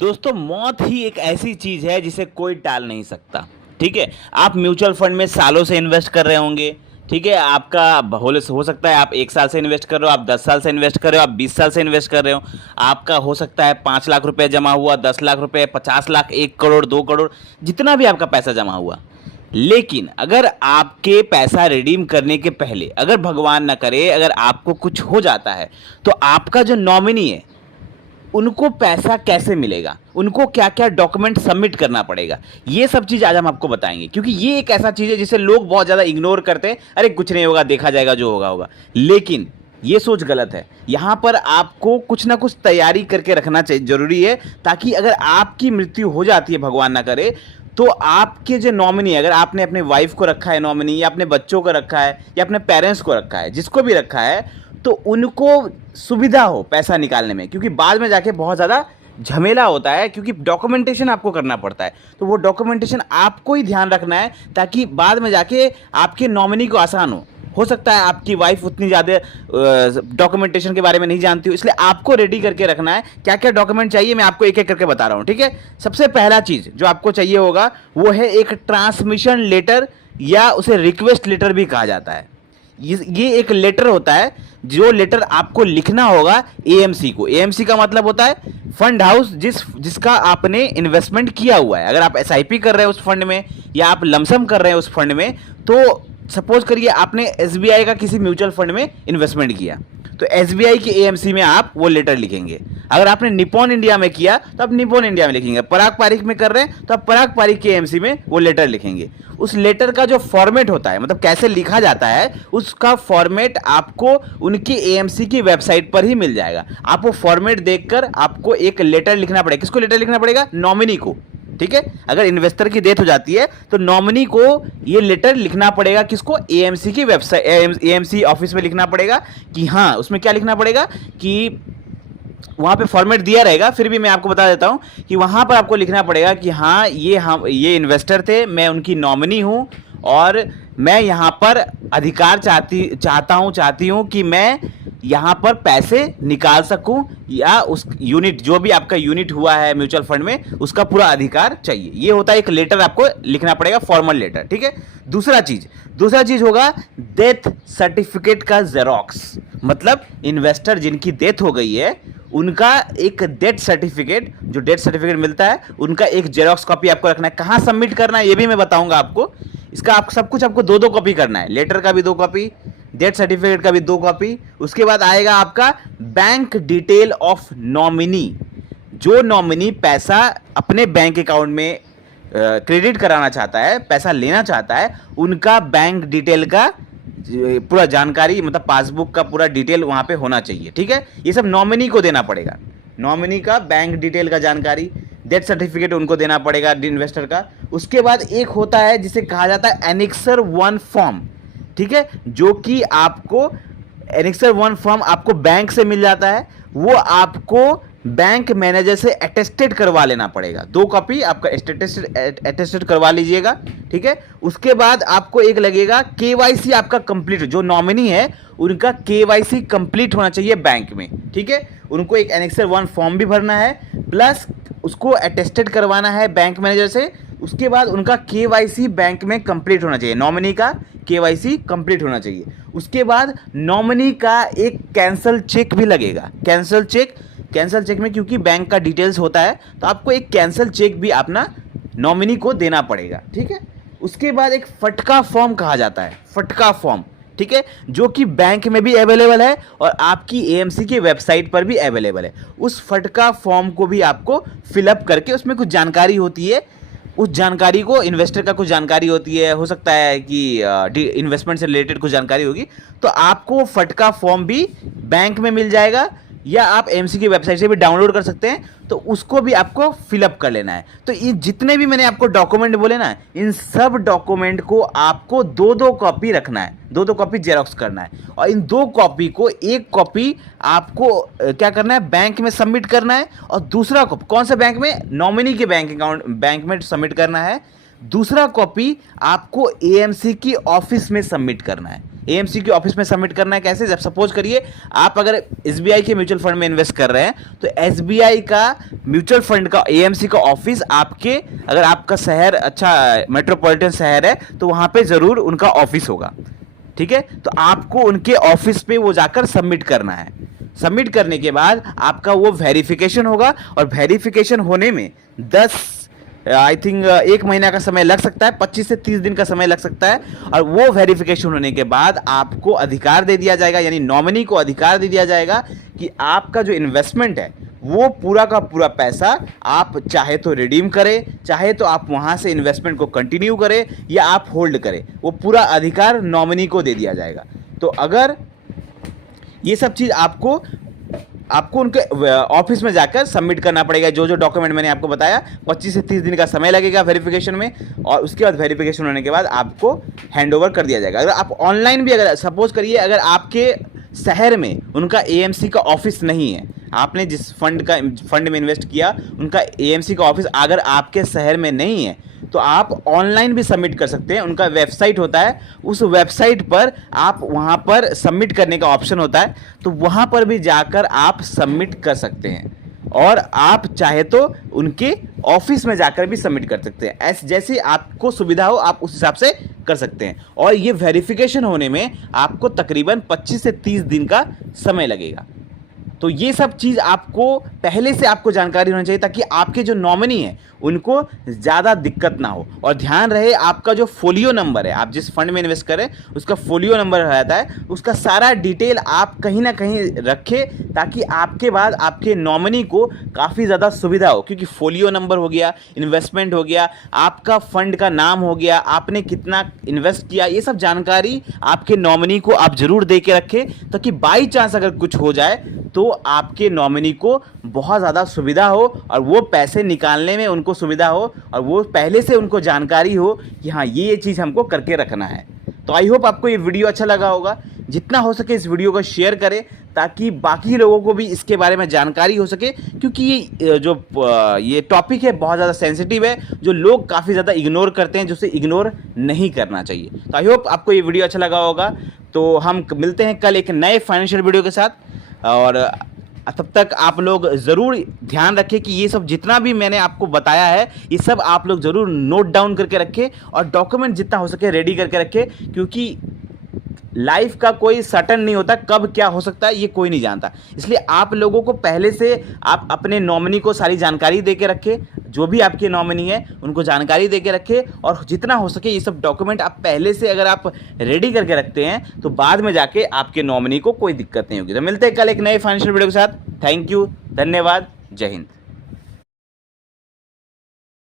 दोस्तों मौत ही एक ऐसी चीज है जिसे कोई टाल नहीं सकता। ठीक है, आप म्यूचुअल फंड में सालों से इन्वेस्ट कर रहे होंगे। ठीक है, आपका हो सकता है आप 1 साल से इन्वेस्ट कर रहे हो, आप 10 साल से इन्वेस्ट कर रहे हो, आप 20 साल से इन्वेस्ट कर रहे हो। आपका हो सकता है 5 लाख रुपए जमा हुआ, 10 लाख रुपए, 50 लाख, 1 करोड़, 2 करोड़, जितना भी आपका पैसा जमा हुआ। लेकिन अगर आपके पैसा रिडीम करने के पहले अगर भगवान ना करे अगर आपको कुछ हो जाता है तो आपका जो नॉमिनी है उनको पैसा कैसे मिलेगा, उनको क्या क्या डॉक्यूमेंट सबमिट करना पड़ेगा, ये सब चीज़ आज हम आपको बताएंगे। क्योंकि ये एक ऐसा चीज़ है जिसे लोग बहुत ज़्यादा इग्नोर करते हैं, अरे कुछ नहीं होगा, देखा जाएगा, जो होगा होगा। लेकिन ये सोच गलत है। यहाँ पर आपको कुछ ना कुछ तैयारी करके रखना चाहिए, जरूरी है, ताकि अगर आपकी मृत्यु हो जाती है, भगवान ना करे, तो आपके जो नॉमिनी है, अगर आपने अपने वाइफ को रखा है नॉमिनी, या अपने बच्चों को रखा है, या अपने पेरेंट्स को रखा है, जिसको भी रखा है, तो उनको सुविधा हो पैसा निकालने में। क्योंकि बाद में जाके बहुत ज़्यादा झमेला होता है, क्योंकि डॉक्यूमेंटेशन आपको करना पड़ता है। तो वो डॉक्यूमेंटेशन आपको ही ध्यान रखना है, ताकि बाद में जाके आपके नॉमिनी को आसान हो सकता है आपकी वाइफ उतनी ज़्यादा डॉक्यूमेंटेशन के बारे में नहीं जानती हो, इसलिए आपको रेडी करके रखना है। क्या क्या डॉक्यूमेंट चाहिए मैं आपको एक एक करके बता रहा हूँ। ठीक है, सबसे पहला चीज़ जो आपको चाहिए होगा वो है एक ट्रांसमिशन लेटर, या उसे रिक्वेस्ट लेटर भी कहा जाता है। ये एक लेटर होता है, जो लेटर आपको लिखना होगा एएमसी को। एएमसी का मतलब होता है फंड हाउस, जिसका आपने इन्वेस्टमेंट किया हुआ है। अगर आप एसआईपी कर रहे हैं उस फंड में, या आप लमसम कर रहे हैं उस फंड में, तो सपोज करिए आपने एसबीआई का किसी म्यूचुअल फंड में इन्वेस्टमेंट किया, तो एसबीआई के एएमसी में आप वो लेटर लिखेंगे। अगर आपने निपॉन इंडिया में किया तो आप निपॉन इंडिया में लिखेंगे। पराग पारिक में कर रहे हैं तो आप पराग पारिक के एएमसी में वो लेटर लिखेंगे। उस लेटर का जो फॉर्मेट होता है, मतलब कैसे लिखा जाता है, उसका फॉर्मेट आपको उनके एएमसी की वेबसाइट पर ही मिल जाएगा। आप वो फॉर्मेट देखकर आपको एक लेटर लिखना पड़ेगा। किसको लेटर लिखना पड़ेगा? नॉमिनी को। ठीक है, अगर इन्वेस्टर की डेथ हो जाती है तो नॉमिनी को ये लेटर लिखना पड़ेगा। किसको? एएमसी की वेबसाइट, एएमसी ऑफिस में लिखना पड़ेगा। कि हाँ, उसमें क्या लिखना पड़ेगा कि वहाँ पे फॉर्मेट दिया रहेगा, फिर भी मैं आपको बता देता हूँ कि वहाँ पर आपको लिखना पड़ेगा कि हाँ, ये इन्वेस्टर थे, मैं उनकी नॉमिनी हूँ, और मैं यहाँ पर अधिकार चाहती हूँ कि मैं यहाँ पर पैसे निकाल सकूं, या उस यूनिट, जो भी आपका यूनिट हुआ है म्यूचुअल फंड में, उसका पूरा अधिकार चाहिए। ये होता है एक लेटर, आपको लिखना पड़ेगा, फॉर्मल लेटर। ठीक है, दूसरा चीज होगा डेथ सर्टिफिकेट का जेरोक्स। मतलब इन्वेस्टर जिनकी डेथ हो गई है उनका एक डेथ सर्टिफिकेट, जो डेथ सर्टिफिकेट मिलता है, उनका एक जेरोक्स कॉपी आपको रखना है। कहाँ सबमिट करना है ये भी मैं बताऊंगा आपको। इसका आप सब कुछ आपको 2-2 कॉपी करना है। लेटर का भी 2 कॉपी, डेथ सर्टिफिकेट का भी 2 कॉपी। उसके बाद आएगा आपका बैंक डिटेल ऑफ नॉमिनी। जो नॉमिनी पैसा अपने बैंक अकाउंट में क्रेडिट कराना चाहता है, पैसा लेना चाहता है, उनका बैंक डिटेल का पूरा जानकारी, मतलब पासबुक का पूरा डिटेल वहां पे होना चाहिए। ठीक है, ये सब नॉमिनी को देना पड़ेगा। नॉमिनी का बैंक डिटेल का जानकारी, डेथ सर्टिफिकेट उनको देना पड़ेगा इन्वेस्टर का। उसके बाद एक होता है जिसे कहा जाता है एनेक्सर 1 फॉर्म। ठीक है, जो कि आपको एनेक्सर 1 फॉर्म आपको बैंक से मिल जाता है। वो आपको बैंक मैनेजर से अटेस्टेड करवा लेना पड़ेगा। 2 कॉपी आपका अटेस्टेड करवा लीजिएगा। ठीक है, उसके बाद आपको एक लगेगा केवाईसी आपका कंप्लीट, जो नॉमिनी है उनका केवाईसी कंप्लीट होना चाहिए बैंक में। ठीक है, उनको एक एनेक्सर 1 फॉर्म भी भरना है, प्लस उसको अटेस्टेड करवाना है बैंक मैनेजर से। उसके बाद उनका केवाईसी बैंक में कंप्लीट होना चाहिए, नॉमिनी का केवाईसी कंप्लीट होना चाहिए। उसके बाद नॉमिनी का एक कैंसल चेक भी लगेगा। कैंसल चेक में क्योंकि बैंक का डिटेल्स होता है, तो आपको एक कैंसल चेक भी अपना नॉमिनी को देना पड़ेगा। ठीक है, उसके बाद एक फटका फॉर्म कहा जाता है, फटका फॉर्म। ठीक है, जो कि बैंक में भी अवेलेबल है और आपकी एएमसी की वेबसाइट पर भी अवेलेबल है। उस फटका फॉर्म को भी आपको फिलअप करके, उसमें कुछ जानकारी होती है, उस जानकारी को, इन्वेस्टर का कुछ जानकारी होती है, हो सकता है कि इन्वेस्टमेंट से रिलेटेड कुछ जानकारी होगी, तो आपको फटका फॉर्म भी बैंक में मिल जाएगा, या आप एमसी की वेबसाइट से भी डाउनलोड कर सकते हैं। तो उसको भी आपको फिलअप कर लेना है। तो ये जितने भी मैंने आपको डॉक्यूमेंट बोले ना, इन सब डॉक्यूमेंट को आपको 2-2 कॉपी रखना है, 2-2 कॉपी जेरोक्स करना है। और इन 2 कॉपी को, एक कॉपी आपको क्या करना है, बैंक में सबमिट करना है, और दूसरा कॉपी कौन से बैंक में? नॉमिनी के बैंक में सबमिट करना है। दूसरा कॉपी आपको एएमसी की ऑफिस में सबमिट करना है। एएमसी के ऑफिस में सबमिट करना है। कैसे? जब सपोज करिए आप अगर एसबीआई के म्यूचुअल फंड में इन्वेस्ट कर रहे हैं तो एसबीआई का म्यूचुअल फंड का एएमसी का ऑफिस आपके, अगर आपका शहर अच्छा मेट्रोपॉलिटन शहर है तो वहाँ पे ज़रूर उनका ऑफिस होगा, ठीक है। तो आपको उनके ऑफिस पे वो जाकर सबमिट करना है। सबमिट करने के बाद आपका वो वेरिफिकेशन होगा और वेरिफिकेशन होने में 1 महीना का समय लग सकता है, 25 से 30 दिन का समय लग सकता है। और वो वेरिफिकेशन होने के बाद आपको अधिकार दे दिया जाएगा, यानी नॉमिनी को अधिकार दे दिया जाएगा कि आपका जो इन्वेस्टमेंट है वो पूरा का पूरा पैसा आप चाहे तो रिडीम करें, चाहे तो आप वहाँ से इन्वेस्टमेंट को कंटिन्यू करें या आप होल्ड करें, वो पूरा अधिकार नॉमिनी को दे दिया जाएगा। तो अगर ये सब चीज़ आपको उनके ऑफिस में जाकर सबमिट करना पड़ेगा। जो डॉक्यूमेंट मैंने आपको बताया, 25 से 30 दिन का समय लगेगा वेरिफिकेशन में, और उसके बाद वेरिफिकेशन होने के बाद आपको हैंडओवर कर दिया जाएगा। अगर आप ऑनलाइन भी, अगर सपोज करिए अगर आपके शहर में उनका एएमसी का ऑफिस नहीं है, आपने जिस फंड में इन्वेस्ट किया उनका एएमसी का ऑफिस अगर आपके शहर में नहीं है तो आप ऑनलाइन भी सबमिट कर सकते हैं। उनका वेबसाइट होता है, उस वेबसाइट पर आप वहाँ पर सबमिट करने का ऑप्शन होता है, तो वहाँ पर भी जाकर आप सबमिट कर सकते हैं। और आप चाहे तो उनके ऑफिस में जाकर भी सबमिट कर सकते हैं। ऐसे जैसे आपको सुविधा हो आप उस हिसाब से कर सकते हैं। और ये वेरिफिकेशन होने में आपको तकरीबन 25 से 30 दिन का समय लगेगा। तो ये सब चीज़ आपको पहले से आपको जानकारी होनी चाहिए ताकि आपके जो नॉमिनी है उनको ज़्यादा दिक्कत ना हो। और ध्यान रहे आपका जो फोलियो नंबर है, आप जिस फंड में इन्वेस्ट करें उसका फोलियो नंबर रहता है, उसका सारा डिटेल आप कहीं ना कहीं रखें ताकि आपके बाद आपके नॉमिनी को काफ़ी ज़्यादा सुविधा हो। क्योंकि फोलियो नंबर हो गया, इन्वेस्टमेंट हो गया, आपका फंड का नाम हो गया, आपने कितना इन्वेस्ट किया, ये सब जानकारी आपके नॉमिनी को आप ज़रूर दे के रखें ताकि बाई चांस अगर कुछ हो जाए तो आपके नॉमिनी को बहुत ज़्यादा सुविधा हो और वो पैसे निकालने में उनको सुविधा हो और वो पहले से उनको जानकारी हो कि हाँ ये चीज़ हमको करके रखना है। तो आई होप आपको ये वीडियो अच्छा लगा होगा। जितना हो सके इस वीडियो को शेयर करें ताकि बाकी लोगों को भी इसके बारे में जानकारी हो सके, क्योंकि ये टॉपिक है बहुत ज़्यादा सेंसिटिव है, जो लोग काफ़ी ज़्यादा इग्नोर करते हैं, जो उसे इग्नोर नहीं करना चाहिए। तो आई होप आपको ये वीडियो अच्छा लगा होगा। तो हम मिलते हैं कल एक नए फाइनेंशियल वीडियो के साथ, और तब तक आप लोग ज़रूर ध्यान रखें कि ये सब जितना भी मैंने आपको बताया है ये सब आप लोग ज़रूर नोट डाउन करके रखें और डॉक्यूमेंट जितना हो सके रेडी करके रखें। क्योंकि लाइफ का कोई सर्टन नहीं होता, कब क्या हो सकता है ये कोई नहीं जानता। इसलिए आप लोगों को पहले से आप अपने नॉमिनी को सारी जानकारी दे के रखें, जो भी आपके नॉमिनी है उनको जानकारी दे के रखें, और जितना हो सके ये सब डॉक्यूमेंट आप पहले से अगर आप रेडी करके रखते हैं तो बाद में जाके आपके नॉमिनी को कोई दिक्कत नहीं होगी। तो मिलते हैं कल एक नए फाइनेंशियल वीडियो के साथ। थैंक यू, धन्यवाद, जय हिंद।